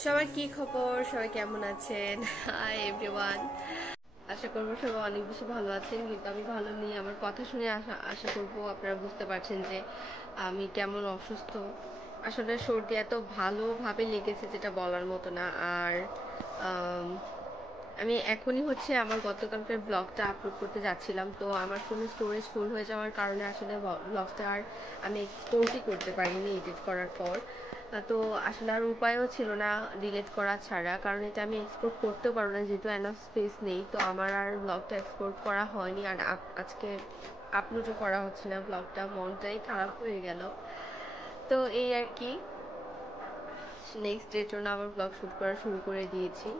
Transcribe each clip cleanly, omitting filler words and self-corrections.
সবার কি খবর? সবাই কেমন আছেন? Hi everyone. আশা করবো সবাই অনেক বেশি ভালো আছেন, কিন্তু আমি ভালো নেই। আমার কথা শুনে আশা আশা করবো আপনারা বুঝতে পারছেন যে আমি কেমন অসুস্থ। আসলে সর্দি এত ভালোভাবে লেগেছে যেটা বলার মতো না। আর আম, আমি এখনই আমার গতকালকের ব্লগটা আপলোড করতে যাচ্ছিলাম, তো আমার ফোনে স্টোরেজ ফুল হয়ে যাওয়ার কারণে আসলে ব্লগটা আর আমি এক্সপোর্টই করতে পারিনি এডিট করার পর। তো আসলে আর উপায়ও ছিল না ডিলিট করা ছাড়া, কারণ এটা আমি এক্সপোর্ট করতেও পারবো না যেহেতু এনাফ স্পেস নেই। তো আমার আর ব্লগটা এক্সপোর্ট করা হয়নি, আর আজকে আপলোডও করা হচ্ছে না ব্লগটা। মনটাই খারাপ হয়ে গেল। তো এই আর কি, নেক্সট ডের জন্য আবার ব্লগ শ্যুট করা শুরু করে দিয়েছি।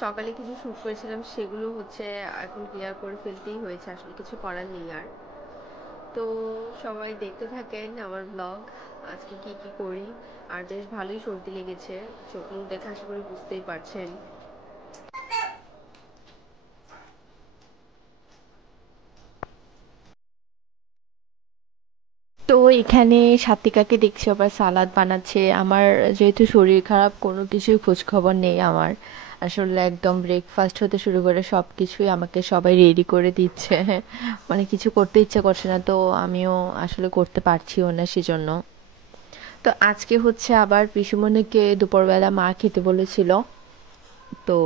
সকালে কিছু শ্যুট করেছিলাম, সেগুলো এখন ক্লিয়ার করে ফেলতেই হয়েছে, আসলে কিছু করার নেই আর। তো সবাই দেখতে থাকেন আমার ব্লগ, আজকে কি কি করি। আর বেশ ভালোই সর্দি লেগেছে, চোখ মুখ দেখে আশা করি বুঝতেই পারছেন। তো এখানে সাত্বিকাকে দেখছি আবার সালাদ বানাচ্ছে। আমার যেহেতু শরীর খারাপ, কোনো কিছুই খোঁজ খবর নেই আমার। আসলে একদম ব্রেকফাস্ট হতে শুরু করে সব কিছুই আমাকে সবাই রেডি করে দিচ্ছে। মানে কিছু করতে ইচ্ছে করছে না, তো আমিও আসলে করতে পারছিও না সেজন্য। তো আজকে আবার পিসুমনিকে দুপুরবেলা মা খেতে বলেছিল। তো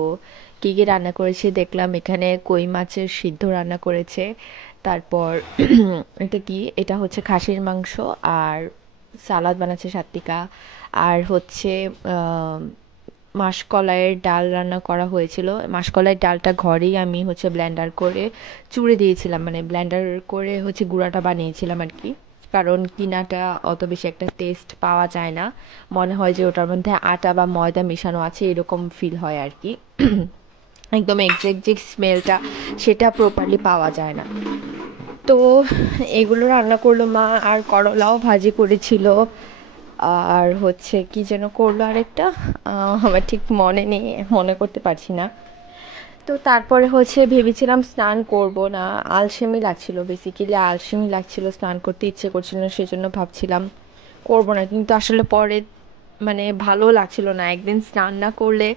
কি কি রান্না করেছে দেখলাম, এখানে কই মাছের সিদ্ধ রান্না করেছে। তারপর এটা কি, এটা খাসির মাংস। আর সালাদ বানাচ্ছে সাত্বিকা। আর আহ, মাসকলাইয়ের ডাল রান্না করা হয়েছিল। মাসকলাইয়ের ডালটা ঘরেই আমি ব্লেন্ডার করে চুড়ে দিয়েছিলাম, মানে ব্লেন্ডার করে গুঁড়াটা বানিয়েছিলাম আর কি। কারণ কিনাটা অত বেশি একটা টেস্ট পাওয়া যায় না, মনে হয় যে ওটার মধ্যে আটা বা ময়দা মেশানো আছে, এরকম ফিল হয় আর কি। একদম এক্সাক্ট যে স্মেলটা, সেটা প্রপারলি পাওয়া যায় না। তো এগুলো রান্না করলো মা, আর করলাও ভাজি করেছিল। আর কি যেন করলো আরেকটা, আমার ঠিক মনে নেই, মনে করতে পারছি না। তো তারপরে ভেবেছিলাম স্নান করব না, আলসেমি লাগছিল, বেসিক্যালি আলসেমি লাগছিল, স্নান করতে ইচ্ছে করছিল না, সেজন্য ভাবছিলাম করব না। কিন্তু আসলে পরে মানে ভালো লাগছিল না, একদিন স্নান না করলে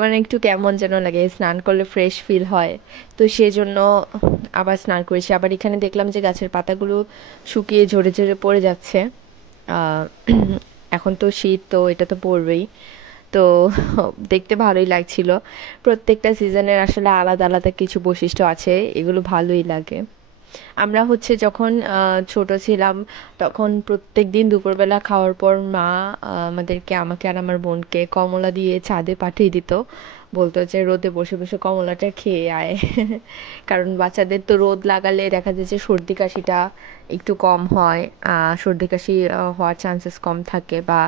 মানে একটু কেমন যেন লাগে, স্নান করলে ফ্রেশ ফিল হয়। তো সেজন্য আবার স্নান করেছি। আবার এখানে দেখলাম যে গাছের পাতাগুলো শুকিয়ে ঝরে ঝরে পড়ে যাচ্ছে। আহ, এখন তো শীত, তো এটা তো পড়বেই। তো দেখতে ভালোই লাগছিল। প্রত্যেকটা সিজনের আসলে আলাদা আলাদা কিছু বৈশিষ্ট্য আছে, এগুলো ভালোই লাগে। আমরা যখন ছোট ছিলাম, তখন প্রত্যেক দিন দুপুরবেলা খাওয়ার পর মা আমাদেরকে, আমাকে আর আমার বোনকে কমলা দিয়ে ছাদে পাঠিয়ে দিত। বলতো যে রোদে বসে বসে কমলাটা খেয়ে আয়। কারণ বাচ্চাদের তো রোদ লাগালে দেখা যায় যে সর্দি কাশিটা একটু কম হয়, সর্দি কাশি হওয়ার চান্সেস কম থাকে, বা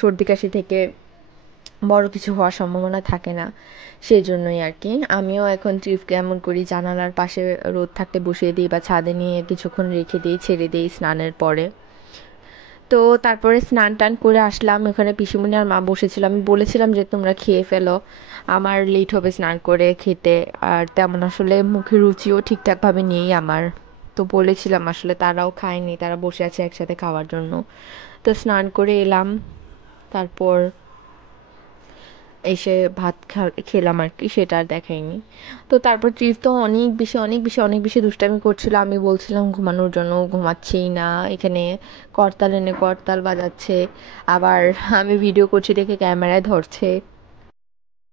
সর্দি কাশি থেকে বড় কিছু হওয়ার সম্ভাবনা থাকে না। সেই জন্যই আর কি আমিও এখন ট্রিপকে এমন করি, জানালার পাশে রোদ থাকতে বসিয়ে দিই বা ছাদে নিয়ে কিছুক্ষণ রেখে দিই, ছেড়ে দিই স্নানের পরে। তো তারপরে স্নান টান করে আসলাম, এখানে পিসিমণি আর মা বসেছিল। আমি বলেছিলাম যে তোমরা খেয়ে ফেলো, আমার লেট হবে স্নান করে খেতে। আর তেমন আসলে মুখে রুচিও ঠিকঠাকভাবে নেই আমার। তো বলেছিলাম, আসলে তারাও খায়নি, তারা বসে আছে একসাথে খাওয়ার জন্য। তো স্নান করে এলাম, তারপর এসে ভাত খেলাম আর কি, সেটা আর দেখাইনি। তো তারপর ত্রিশ তো অনেক বেশি দুষ্টামি করছিল। আমি বলছিলাম ঘুমানোর জন্য, ঘুমাচ্ছেই না। এখানে করতাল এনে করতাল বাজাচ্ছে, আবার আমি ভিডিও করছি দেখে ক্যামেরায় ধরছে।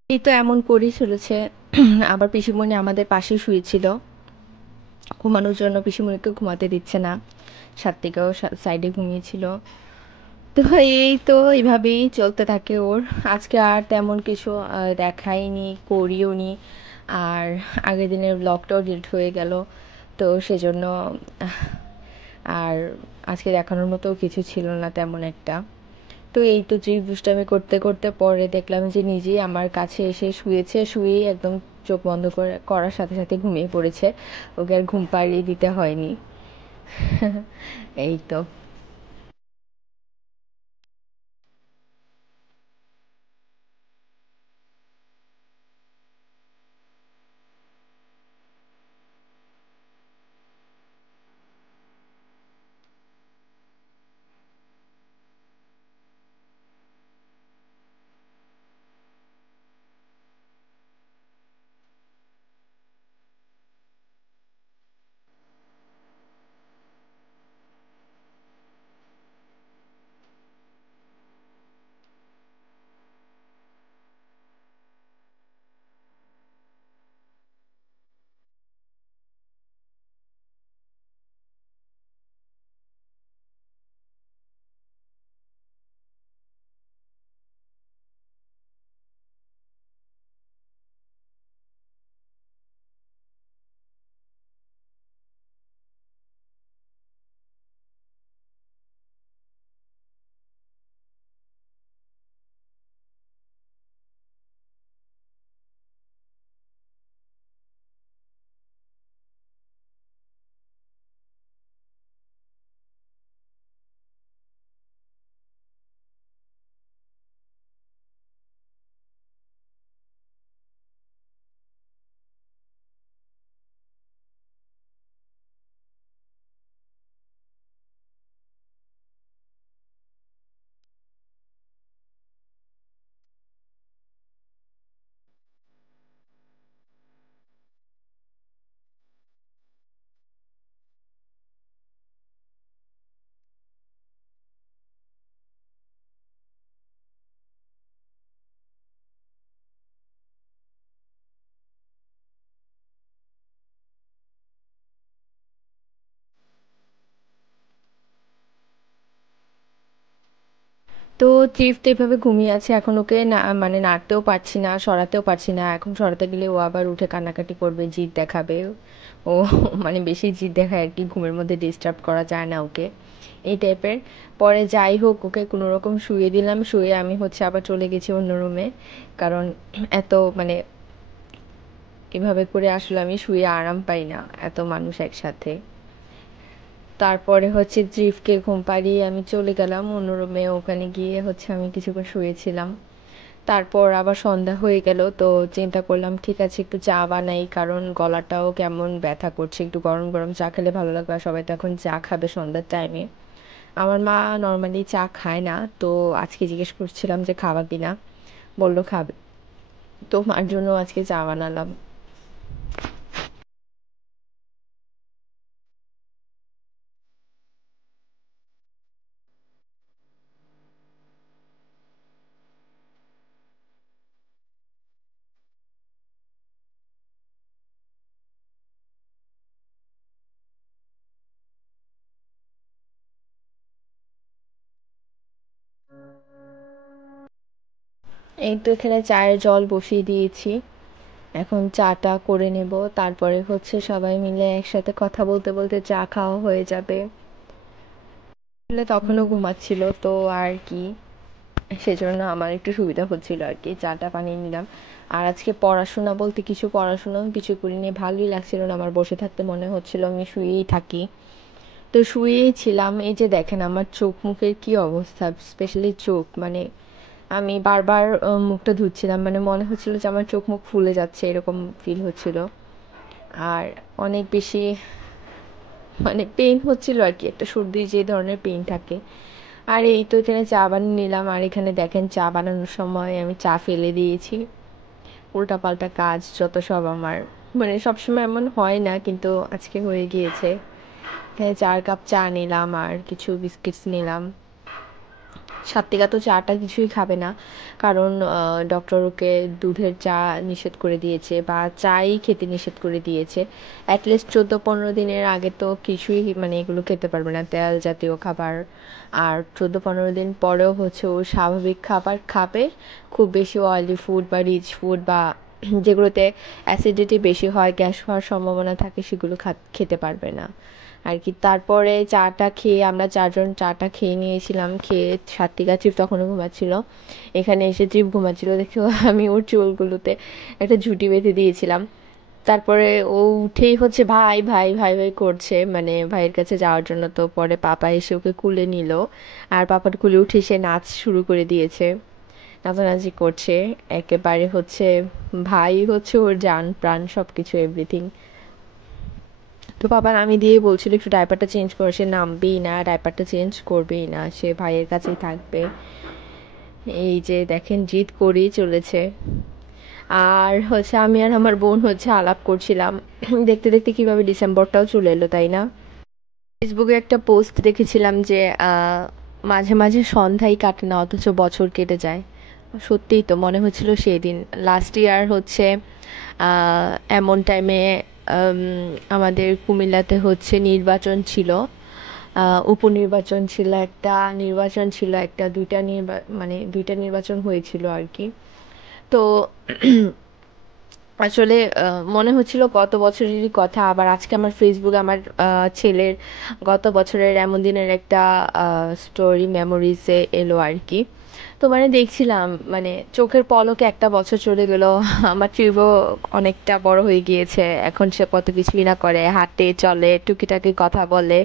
এই তো এমন করেই চলেছে। আবার পিসিমণি আমাদের পাশে শুয়েছিল ঘুমানোর জন্য, পিসিমণিকে ঘুমাতে দিচ্ছে না। সাত্বিকাও সাইডে ঘুমিয়েছিল। তো এই তো এইভাবেই চলতে থাকে ওর। আজকে আর তেমন কিছু দেখাইনি, করিও নি। আর আগের দিনের ব্লগটাও ডিলিট হয়ে গেল, তো সেজন্য আহ, আর আজকে দেখানোর মতো কিছু ছিল না তেমন একটা। তো এই তো জিভ দুষ্টামি করতে করতে পরে দেখলাম যে নিজেই আমার কাছে এসে শুয়েছে, শুয়েই একদম চোখ বন্ধ করার সাথে সাথে ঘুমিয়ে পড়েছে। ওকে আর ঘুম পাড়িয়ে দিতে হয়নি। এই তো। তো চিফ তো এভাবে ঘুমিয়ে আছে, এখন ওকে না মানে নাড়তেও পারছি না, সরাতেও পারছি না। এখন সরাতে গেলে ও আবার উঠে কান্নাকাটি করবে, জিদ দেখাবে। ও মানে বেশি জিদ দেখায় আর কি, ঘুমের মধ্যে ডিস্টার্ব করা যায় না ওকে, এই টাইপের। পরে যাই হোক, ওকে কোনো রকম শুয়ে দিলাম, শুয়ে আমি হচ্ছে আবার চলে গেছি অন্য রুমে। কারণ এত মানে এভাবে করে আসলে আমি শুয়ে আরাম পাই না, এত মানুষ একসাথে। তারপরে হচ্ছে জিফকে ঘুম পাড়িয়ে আমি চলে গেলাম অন্য রুমে, ওখানে গিয়ে হচ্ছে আমি কিছুক্ষণ শুয়েছিলাম। তারপর আবার সন্ধ্যা হয়ে গেল, তো চিন্তা করলাম ঠিক আছে একটু চা বানাই, কারণ গলাটাও কেমন ব্যথা করছে, একটু গরম গরম চা খেলে ভালো লাগবে। আর সবাই তো এখন চা খাবে সন্ধ্যার টাইমে। আমার মা নর্মালি চা খায় না, তো আজকে জিজ্ঞেস করছিলাম যে খাবা কিনা, বললো খাবে। তো মার জন্য আজকে চা বানালাম। এই তো এখানে চায়ের জল বসিয়ে দিয়েছি, এখন চাটা করে নেব। তারপরে হচ্ছে সবাই মিলে একসাথে কথা বলতে বলতে চা খাওয়া হয়ে যাবে। আসলে তখনও ঘুমাচ্ছিল তো আর কি, সেজন্য আমার একটু সুবিধা হচ্ছিল আর কি, চাটা বানিয়ে নিলাম। আর আজকে পড়াশোনা বলতে কিছু করিনি, ভালোই লাগছিল না আমার, বসে থাকতে মনে হচ্ছিল আমি শুয়েই থাকি। তো শুয়েই ছিলাম। এই যে দেখেন আমার চোখ মুখের কি অবস্থা, স্পেশালি চোখ, মানে আমি বারবার মুখটা ধুচ্ছিলাম, মানে মনে হচ্ছিল যে আমার চোখ মুখ ফুলে যাচ্ছে, এরকম ফিল হচ্ছিল। আর অনেক বেশি মানে পেইন হচ্ছিল আর কি, একটা সর্দির যে ধরনের পেইন থাকে। আর এই তো এখানে চা বানিয়ে নিলাম, আর এখানে দেখেন চা বানানোর সময় আমি চা ফেলে দিয়েছি। উল্টাপাল্টা কাজ যত সব আমার, মানে সবসময় এমন হয় না কিন্তু আজকে হয়ে গিয়েছে। এখানে 4 কাপ চা নিলাম আর কিছু বিস্কিটস নিলাম। সাত্বিকা তো চাটা কিছুই খাবে না, কারণ ডক্টর ওকে দুধের চা নিষেধ করে দিয়েছে, বা চাই খেতে নিষেধ করে দিয়েছে। অ্যাটলিস্ট 14-15 দিনের আগে তো কিছুই মানে এগুলো খেতে পারবে না, তেল জাতীয় খাবার। আর 14-15 দিন পরেও হচ্ছে ও স্বাভাবিক খাবার খাবে, খুব বেশি অয়েলি ফুড বা রিচ ফুড বা যেগুলোতে অ্যাসিডিটি বেশি হয়, গ্যাস হওয়ার সম্ভাবনা থাকে, সেগুলো খেতে পারবে না আর কি। তারপরে চাটা খেয়ে আমরা 4 জন চাটা খেয়ে নিয়েছিলাম, খেয়ে সাত্বিকা চিপ তখনও ঘুমাচ্ছিল। এখানে এসে চিপ ঘুমাচ্ছিল দেখে আমি ওর চুলগুলোতে একটা ঝুঁটি বেঁধে দিয়েছিলাম। তারপরে ও উঠেই হচ্ছে ভাই ভাই ভাই ভাই করছে, মানে ভাইয়ের কাছে যাওয়ার জন্য। তো পরে পাপা এসে ওকে কুলে নিল, আর পাপার কুলে উঠে সে নাচ শুরু করে দিয়েছে, নাচানাচি করছে একেবারে হচ্ছে। ভাই হচ্ছে ওর জান প্রাণ, সব কিছু এভরিথিং। তো বাবা নামিয়ে দিয়ে বলছিল একটু ডাইপারটা চেঞ্জ করে, সে নামবেই না, ডাইপারটা চেঞ্জ করবেই না, সে ভাইয়ের কাছেই থাকবে। এই যে দেখেন জিদ করেই চলেছে। আর হচ্ছে আমি আর আমার বোন হচ্ছে আলাপ করছিলাম, দেখতে দেখতে কিভাবে ডিসেম্বরটাও চলে এলো, তাই না? ফেসবুকে একটা পোস্ট দেখেছিলাম যে মাঝে মাঝে সন্ধ্যাই কাটে না অথচ বছর কেটে যায়। সত্যিই তো মনে হচ্ছিল সেদিন লাস্ট ইয়ার হচ্ছে আহ, এমন টাইমে আমাদের কুমিল্লাতে হচ্ছে নির্বাচন ছিল, উপনির্বাচন ছিল একটা, নির্বাচন ছিল একটা, মানে দুইটা নির্বাচন হয়েছিল আর কি। তো আসলে মনে হচ্ছিল গত বছরেরই কথা, আবার আজকে আমার ফেসবুকে আমার ছেলের গত বছরের এমন দিনের একটা স্টোরি মেমোরিজে এলো আর কি। তো মানে দেখছিলাম, মানে চোখের পলকে একটা বছর চলে গেল। আমার ট্রিবও অনেকটা বড় হয়ে গিয়েছে, এখন সে কত কিছুই না করে, হাঁটে চলে, টুকিটাকি কথা বলে,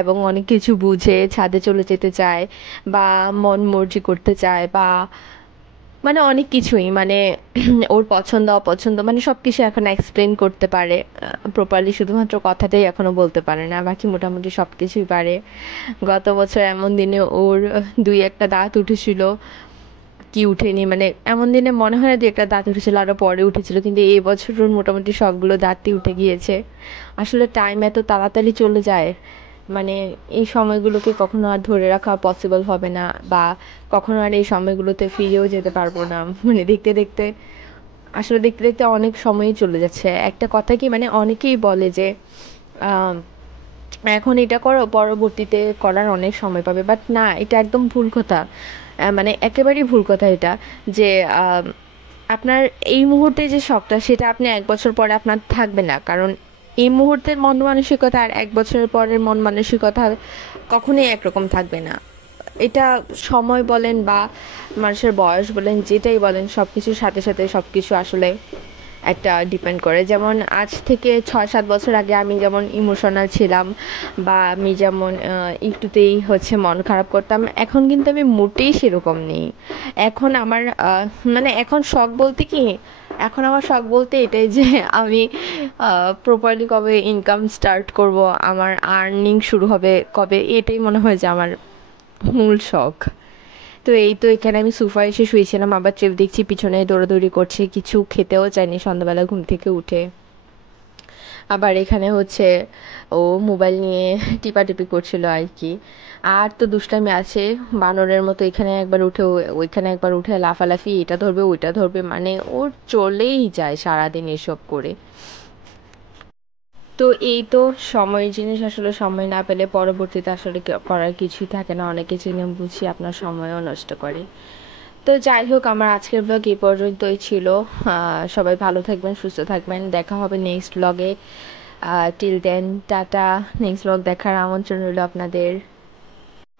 এবং অনেক কিছু বুঝে, ছাদে চলে যেতে চায়, বা মন মর্জি করতে চায়, বা মানে অনেক কিছুই, মানে ওর পছন্দ অপছন্দ মানে সবকিছু এখন এক্সপ্লেন করতে পারে প্রপারলি, শুধুমাত্র কথাটাই এখনো বলতে পারে না, বাকি মোটামুটি সবকিছুই পারে। গত বছর এমন দিনে ওর 2-1টা দাঁত উঠেছিল, কি উঠেনি, মানে এমন দিনে মনে হয় না 2-1টা দাঁত উঠেছিল, আরো পরে উঠেছিল, কিন্তু এই বছর ওর মোটামুটি সবগুলো দাঁতই উঠে গিয়েছে। আসলে টাইম এত তাড়াতাড়ি চলে যায়, মানে এই সময়গুলোকে কখনো আর ধরে রাখা পসিবল হবে না, বা কখনো আর এই সময়গুলোতে ফিরেও যেতে পারবো না। মানে দেখতে দেখতে, আসলে দেখতে দেখতে অনেক সময়ই চলে যাচ্ছে। একটা কথা কি, মানে অনেকেই বলে যে আহ, এখন এটা করো, পরবর্তীতে করার অনেক সময় পাবে, বাট না, এটা একদম ভুল কথা। মানে একেবারেই ভুল কথা এটা, যে আহ, আপনার এই মুহূর্তে যে শখটা সেটা আপনি 1 বছর পরে আপনার থাকবে না, কারণ এই মুহূর্তের মন মানসিকতা আর 1 বছরের পরের মন মানসিকতা কখনোই একরকম থাকবে না। এটা সময় বলেন বা মানুষের বয়স বলেন, যেটাই বলেন, সব কিছুর সাথে সাথে সব কিছু আসলে একটা ডিপেন্ড করে। যেমন আজ থেকে 6-7 বছর আগে আমি যেমন ইমোশনাল ছিলাম, বা আমি যেমন একটুতেই মন খারাপ করতাম, এখন কিন্তু আমি মোটেই সেরকম নেই। এখন আমার মানে এখন শখ বলতে কি, এখন আমার শখ বলতে এটাই যে আমি প্রপারলি কবে ইনকাম স্টার্ট করব, আমার আর্নিং শুরু হবে কবে, এটাই মনে হয় যে আমার মূল শখ। তো এই তো এখানে আমি সোফায় এসে শুয়েছিলাম, আবার ট্রেপ দেখছি, পিছনে দৌড়াদৌড়ি করছে, কিছু খেতেও চাইনি সন্ধ্যাবেলা ঘুম থেকে উঠে। আবার এখানে ও মোবাইল নিয়ে টিপাটিপি করছিল আর কি। আর তো দুষ্টামি আছে বানরের মতো, এখানে একবার উঠে ওইখানে একবার উঠে লাফালাফি, এটা ধরবে ওইটা ধরবে, মানে ওর চলেই যায় সারাদিন এসব করে। তো এই তো, সময়ের জিনিস আসলে সময় না পেলে পরবর্তীতে আসলে করার কিছুই থাকে না, অনেকে জেনে বুঝি আপনার সময়ও নষ্ট করে। তো যাই হোক, আমার আজকের ব্লগ এই পর্যন্তই ছিল। সবাই ভালো থাকবেন, সুস্থ থাকবেন, দেখা হবে next blog. Till then tata. Next blog দেখার আমন্ত্রণ রইল আপনাদের।